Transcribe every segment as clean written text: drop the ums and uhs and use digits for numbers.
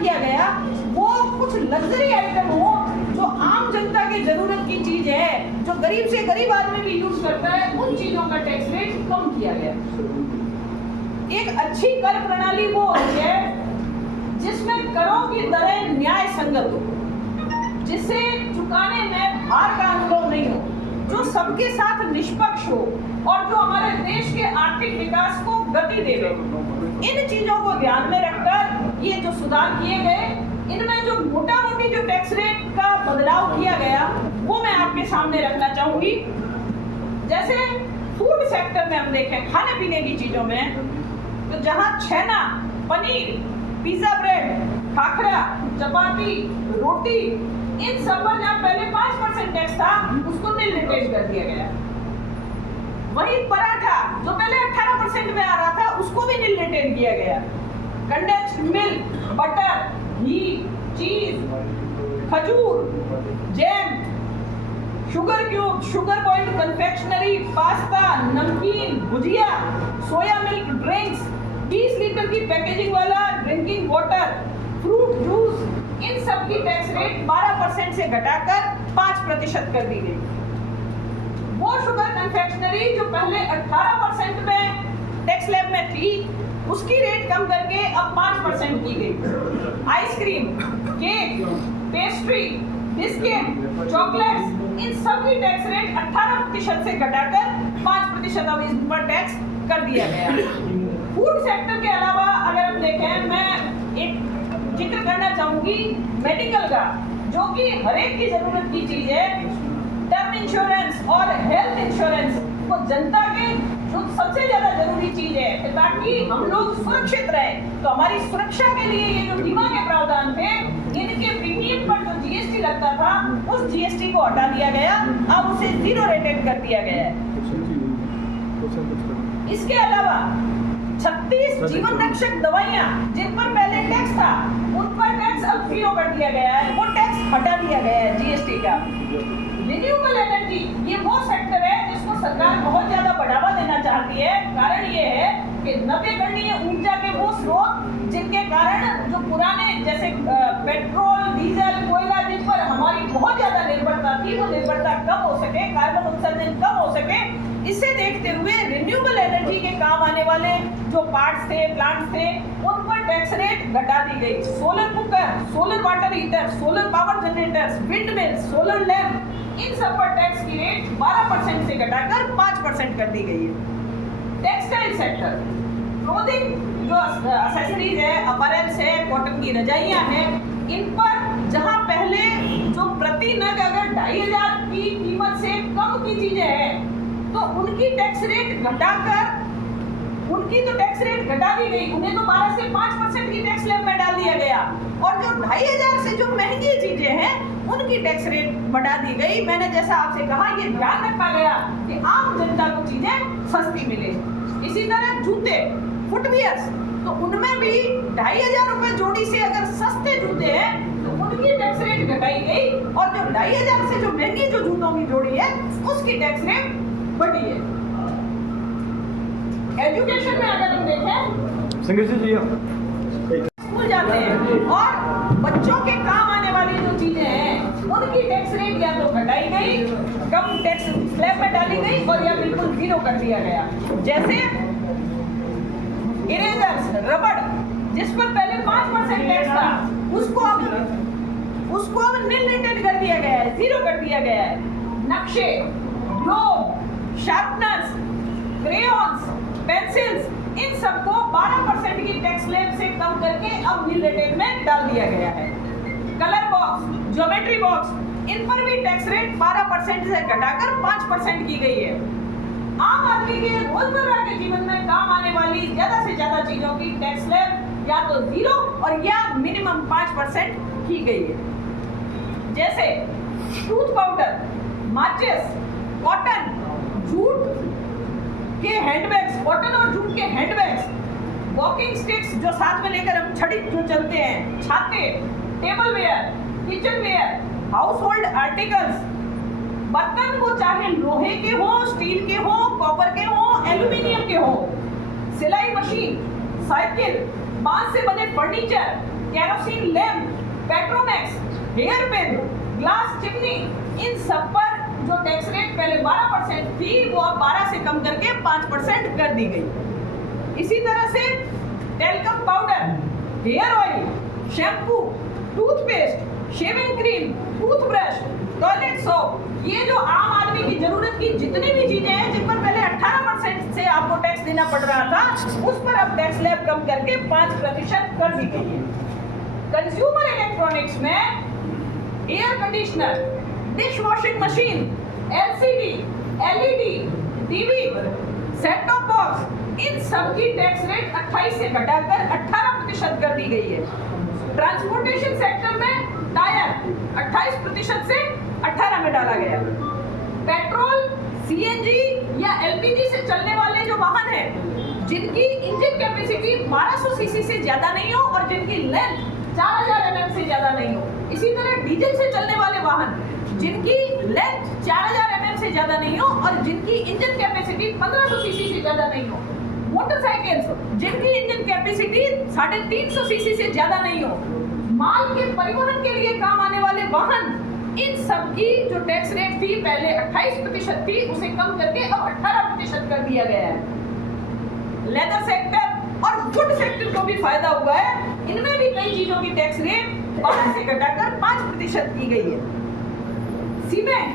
किया गया वो कुछ लग्जरी आइटम हो जो आम जनता के जरूरत की चीज है, जो गरीब से गरीब आदमी भी यूज करता है, उन चीजों का टैक्स रेट कम किया गया। एक अच्छी कर प्रणाली वो होती है जिसमें करों की दरें न्याय संगत हो, जिसे चुकाने में भार का अनुभव नहीं हो, जो सबके साथ निष्पक्ष हो और जो हमारे देश के आर्थिक विकास को गति देवे। इन चीजों को ध्यान में रखकर ये जो सुधार किए गए, इनमें जो मोटा मोटी जो टैक्स रेट का बदलाव किया गया वो मैं आपके सामने रखना चाहूंगी। जैसे फूड सेक्टर में हम देखें, खाने पीने की चीजों में, तो जहां छेना, पनीर, पिज्जा ब्रेड, खाखरा, चपाती, रोटी, इन सब पर जहां पहले 5% टैक्स था उसको निलटेज कर दिया गया। वही पराठा जो पहले 18% में आ रहा था उसको भी निलटेज किया गया। कंडेंस्ड मिल्क, बटर, घी, चीज, खजूर, jam, sugar cube, sugar boiled confectionery, pasta, नमकीन, भुजिया, सोया मिल्क ड्रिंक्स, 20 लीटर की पैकेजिंग वाला ड्रिंकिंग वाटर, फ्रूट जूस, इन सब की टैक्स रेट 12% से घटाकर 5% कर दी गई। वो शुगर कन्फेक्शनरी जो पहले 18% में टैक्स स्लैब में थी उसकी रेट कम करके अब 5% की गई। Ice cream, cake, pastry, biscuit, chocolates, इन सब की टैक्स रेट 18% से घटाकर 5% अब इस पर टैक्स कर दिया गया। फूड सेक्टर के अलावा अगर हम देखें, मैं एक जिक्र करना चाहूंगी मेडिकल का, जो कि हर एक की जरूरत की चीज है। टर्म इंश्योरेंस और हेल्थ इंश्योरेंस को जनता के जो सबसे ज्यादा जरूरी चीज है ताकि हम लोग सुरक्षित रहे। तो हमारी सुरक्षा के लिए ये जो बीमा के प्रावधान थे, इनके प्रीमियम पर जो जीएसटी लगता था उस जीएसटी को हटा दिया गया, अब उसे 0 रेटेड कर दिया गया है। इसके अलावा 36 जीवन रक्षक दवाइयां जिन पर पहले टैक्स था उन पर टैक्स अब 0 कर दिया गया है, वो टैक्स हटा दिया गया है जीएसटी का। रिन्यूएबल एनर्जी ये वो सेक्टर है जिसको सरकार बहुत ज्यादा बढ़ावा देना चाहती है। कारण ये है कि नवीकरणीय ऊर्जा के वो स्रोत जिनके कारण जो पुराने जैसे पेट्रोल, डीजल, कोयला जिन पर हमारी बहुत ज्यादा निर्भरता थी, वो निर्भरता कम हो सके, कार्बन उत्सर्जन कम हो सके। इसे देखते हुए रिन्यूएबल एनर्जी के काम आने वाले जो पार्ट्स थे, प्लांट्स थे, उन पर टैक्स रेट घटा दी गई। Solar cooker, solar water heater, solar power generators, wind mills, solar lamp, इन सब पर टैक्स की रेट 12% से घटाकर 5% कर दी गई है। टेक्सटाइल सेक्टर, क्लोथिंग जो एक्सेसरीज है, अपैरल्स है, कॉटन की रजाइयां हैं, इन पर जहां पहले जो प्रति नग अगर 2500 की कीमत से कम की चीजें हैं तो उनकी टैक्स रेट घटाकर उनकी तो टैक्स रेट घटा दी गई, उन्हें तो 12 से 5% की टैक्स स्लैब में डाल दिया गया। और जो 2500 से जो महंगी चीजें हैं उनकी टैक्स रेट बढ़ा दी गई। मैंने जैसा आपसे कहा, ये ध्यान रखा गया कि आम जनता को चीजें सस्ती मिले। इसी तरह जूते, फुटवियर्स, तो उनमें भी 2500 रुपए जोड़ी से अगर सस्ते जूते हैं तो उनकी टैक्स रेट घटाई गई, और जो 2500 से जो महंगी जो जूतों की जोड़ी है उसकी टैक्स रेट बढ़ी है। एजुकेशन में अगर हम देखें, स्कूल जाते हैं और बच्चों के काम आने वाली जो चीजें हैं उनकी टैक्स रेट या तो घटाई गई, कम टैक्स स्लैब में डाली गई, और या बिल्कुल 0 कर दिया गया। जैसे इरेजर्स, रबड़, जिस पर पहले 5% टैक्स था उसको अब निलटेड कर दिया गया है, 0 कर दिया गया है। नक्शे, ग्लोब, शार्पनर्स, क्रेयॉन्स, पेंसिल्स, इन सबको 12% की टैक्स स्लैब से कम करके अब निलटेड में डाल दिया गया है। कलर बॉक्स, ज्योमेट्री बॉक्स, इन पर भी टैक्स रेट 12% से घटाकर 5% की गई है। आम आदमी के रोजमर्रा के जीवन में काम आने वाली ज्यादा से ज्यादा चीजों की टैक्स स्लैब या तो 0 और या मिनिमम 5% की गई है। जैसे टूथ पाउडर, माचिस, कॉटन, जूट के हैंडबैग्स, कॉटन और जूट के हैंडबैग्स, वॉकिंग स्टिक्स जो साथ में लेकर हम छड़ी जो चलते हैं, छाते, tableware, kitchenware, household articles, बर्तन वो चाहे लोहे के हो, स्टील के हो, कॉपर के हो, एल्यूमिनियम के हो, सिलाई मशीन, साइकिल, बांस से बने furniture, kerosene lamp, Petromax, hair pin, glass chimney, इन सब पर जो टैक्स रेट पहले 12% थी वो अब 12 से कम करके 5% कर दी गई। इसी तरह से talcum powder, hair oil, shampoo, toothpaste, shaving cream, toothbrush, toilet soap, ये जो आम आदमी की जरूरत की जितनी भी चीजें हैं जिन पर पहले 18% से आपको टैक्स देना पड़ रहा था, उस पर अब टैक्स स्लैब कम करके 5% कर दी गई है। कंज्यूमर इलेक्ट्रॉनिक्स में air conditioner, dish washing machine, LCD, LED, TV, set top box, इन सब की टैक्स रेट 28 से घटाकर 18% कर दी गई है। ट्रांसपोर्टेशन सेक्टर में टायर 28% से 18 में डाला गया। पेट्रोल, सीएनजी या एलपीजी से चलने वाले जो वाहन हैं जिनकी इंजन कैपेसिटी 1200 सीसी से ज्यादा नहीं हो और जिनकी लेंथ 4000 mm से ज्यादा नहीं हो, इसी तरह डीजल से चलने वाले वाहन जिनकी लेंथ 4000 mm से ज्यादा नहीं हो और जिनकी इंजन कैपेसिटी 1500 सीसी से ज्यादा नहीं हो, मोटरसाइकिल्स जिनकी इंजन कैपेसिटी 350 सीसी से ज्यादा नहीं हो, माल के परिवहन के लिए काम आने वाले वाहन, इन सब की जो टैक्स रेट थी पहले 28% थी उसे कम करके अब 18% कर दिया गया है। लेदर सेक्टर और वुड सेक्टर को भी फायदा हुआ है, इनमें भी कई चीजों की टैक्स रेट 12 से घटाकर 5% की गई है। सीमेंट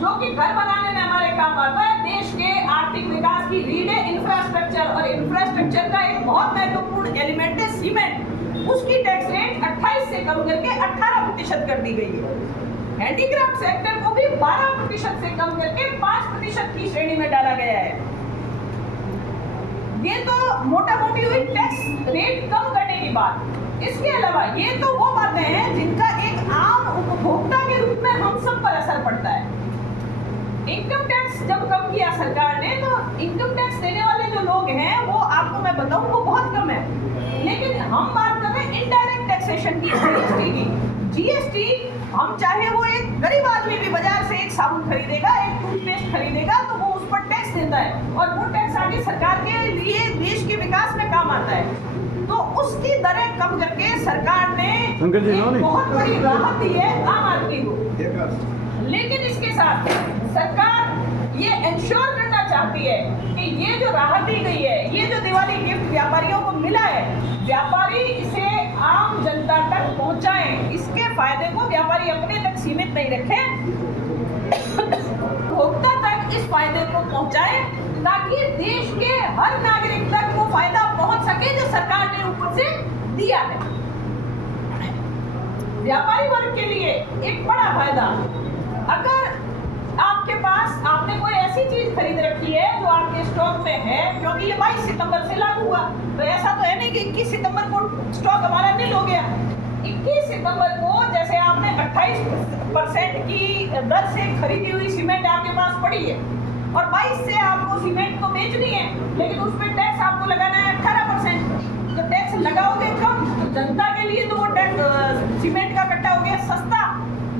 जो कि घर बनाने में हमारे काम आता है, देश के आर्थिक विकास की रीढ़ है इंफ्रास्ट्रक्चर, और इंफ्रास्ट्रक्चर का एक बहुत महत्वपूर्ण एलिमेंट है सीमेंट, उसकी टैक्स रेट 28 से कम करके 18% कर दी गई है। हैंडीक्राफ्ट सेक्टर को भी 12% से कम करके 5% की श्रेणी में डाला गया है। ये तो मोटा मोटी हुई टैक्स रेट कम करने की बात। इसके अलावा ये तो वो बातें हैं जिनका एक आम उपभोक्ता के रूप में हम सब पर असर पड़ता है। इनकम टैक्स जब कम किया सरकार ने, तो इनकम टैक्स देने वाले जो लोग हैं वो आपको मैं बताऊं वो बहुत कम है, लेकिन हम बात कर रहे हैं इनडायरेक्ट टैक्सेशन की, जीएसटी की। जीएसटी हम चाहे वो एक गरीब आदमी भी बाजार से एक साबुन खरीदेगा, एक टूथपेस्ट खरीदेगा, तो वो उस पर टैक्स देता है और वो टैक्स आगे सरकार के लिए देश के विकास में काम आता है। तो उसकी दरें कम करके सरकार ने एक बहुत बड़ी राहत दी है आम आदमी को। लेकिन इसके साथ सरकार ये इंश्योर करना चाहती है कि ये जो राहत दी गई है, ये जो दिवाली गिफ्ट व्यापारियों को मिला है, व्यापारी इसे आम जनता तक पहुंचाएं, इसके फायदे को व्यापारी अपने तक सीमित नहीं रखें, उपभोक्ता तक इस फायदे को पहुंचाएं, ताकि देश के हर नागरिक तक वो फायदा पहुंच सके जो सरकार ने ऊपर से दिया है। व्यापारी वर्ग के लिए एक बड़ा फायदा, अगर आपके पास आपने कोई ऐसी चीज खरीद रखी है जो आपके स्टॉक में है, क्योंकि ये 22 सितंबर से लागू हुआ, तो ऐसा तो है नहीं कि 21 सितंबर को स्टॉक हमारा नील हो गया। 21 सितंबर को जैसे आपने 28% की दर से खरीदी हुई सीमेंट आपके पास पड़ी है और 22 से आपको सीमेंट तो बेचनी है, लेकिन उस पर टैक्स आपको लगाना है 18%। तो टैक्स लगाओगे कम, तो जनता के लिए तो वो टैक्स सीमेंट का कट्टा हो गया सस्ता।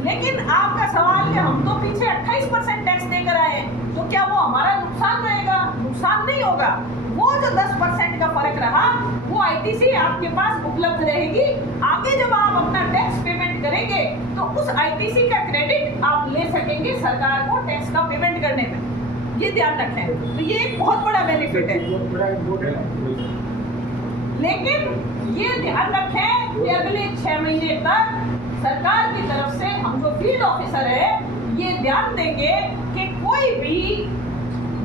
लेकिन आपका सवाल कि हम तो पीछे 28% टैक्स देकर आए हैं, तो क्या वो हमारा नुकसान रहेगा? नुकसान नहीं होगा। वो जो 10% का फर्क रहा वो आईटीसी आपके पास उपलब्ध रहेगी। आगे जब आप अपना टैक्स पेमेंट करेंगे तो उस आईटीसी का क्रेडिट आप ले सकेंगे सरकार को टैक्स का पेमेंट करने में। ये ध्यान रखें, तो ये एक बहुत बड़ा बेनिफिट है। लेकिन ये ध्यान रखें कि अगले 6 महीने तक सरकार की तरफ से हम जो फील्ड ऑफिसर है ये ध्यान देंगे कि कोई भी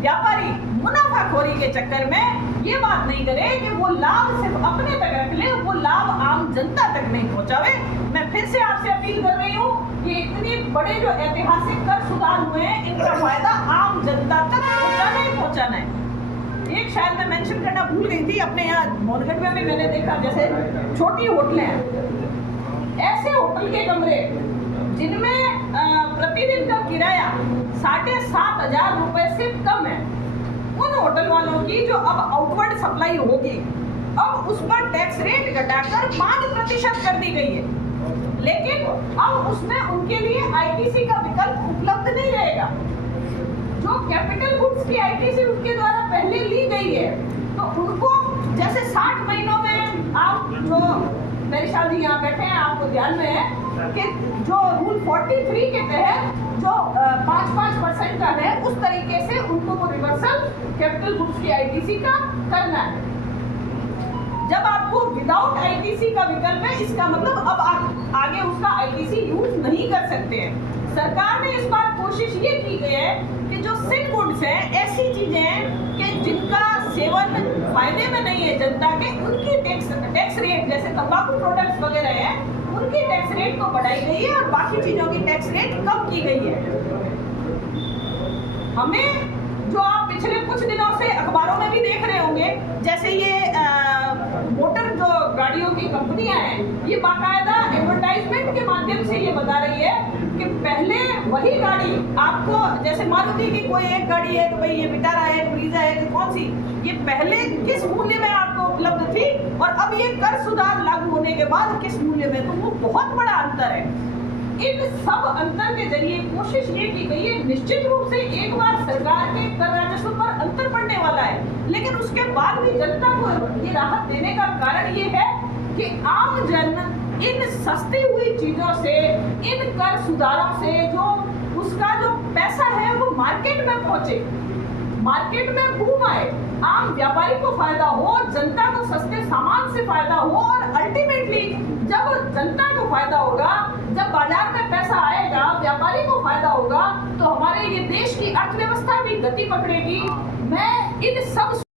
व्यापारी मुनाफाखोरी के चक्कर में ये बात नहीं करे कि वो लाभ सिर्फ अपने तक रख ले, वो लाभ आम जनता तक नहीं पहुंचावे। मैं फिर से आपसे अपील कर रही हूँ कि इतने बड़े जो ऐतिहासिक कर सुधार हुए हैं, इनका फायदा आम जनता तक पहुंचाना ही पहुंचाना है। एक शायद मैं मेंशन करना भूल गई थी, अपने यहाँ मोनगढ़ में भी मैंने देखा, जैसे छोटी होटलें हैं, ऐसे होटल के कमरे जिनमें प्रतिदिन का किराया 7,500 रुपए से कम है, उन होटल वालों की जो अब आउटवर्ड सप्लाई होगी, अब उस पर टैक्स रेट घटाकर 5% कर दी गई है। लेकिन अब उसमें उनके लिए आईटीसी का विकल्प उपलब्ध नहीं रहेगा। जो कैपिटल गुड्स की आईटीसी उनके द्वारा पहले ली गई है, तो उनको जैसे 60 महीनों में आप जो मेरे शाह जी यहाँ बैठे हैं, आपको ध्यान में है कि जो रूल 43 के तहत जो 5% का है, उस तरीके से उनको वो रिवर्सल कैपिटल गुड्स की आईटीसी का करना है। जब आपको विदाउट आईटीसी का विकल्प है, इसका मतलब अब आप आगे उसका आईटीसी यूज नहीं कर सकते हैं। सरकार ने इस बार कोशिश ये की गई है कि जो सिन गुड्स हैं, ऐसी चीजें हैं कि जिनका सेवन फायदे में नहीं है जनता के, उनकी टैक्स रेट, जैसे तंबाकू प्रोडक्ट्स वगैरह है, उनकी टैक्स रेट को बढ़ाई गई है और बाकी चीजों की टैक्स रेट कम की गई है। हमें जो आप पिछले कुछ दिनों से अखबारों में भी देख रहे होंगे, जैसे ये मोटर जो गाड़ियों की कंपनियां हैं, ये बाकायदा एडवर्टाइजमेंट के माध्यम से ये बता रही है कि पहले वही गाड़ी आपको, जैसे मारुति की कोई एक गाड़ी है, तो भाई ये विटारा है, ब्रीजा है, कि कौन सी, ये पहले किस मूल्य में आपको उपलब्ध थी और अब ये कर सुधार लागू होने के बाद किस मूल्य में, तो वो बहुत बड़ा अंतर है। इन सब अंतर के जरिए कोशिश ये की गई है, निश्चित रूप से एक बार सरकार के कर राजस्व पर अंतर पड़ने वाला है, लेकिन उसके बाद भी जनता को ये राहत देने का कारण ये है कि आम जन इन सस्ती हुई चीजों से, इन कर सुधारों से जो उसका जो पैसा है वो मार्केट में पहुंचे, मार्केट में बूम आए, आम व्यापारी को फायदा हो, जनता को सस्ते सामान से फायदा हो, और अल्टीमेटली जब जनता को फायदा होगा, जब बाजार में पैसा आएगा, व्यापारी को फायदा होगा, तो हमारे ये देश की अर्थव्यवस्था भी गति पकड़ेगी। मैं इन सब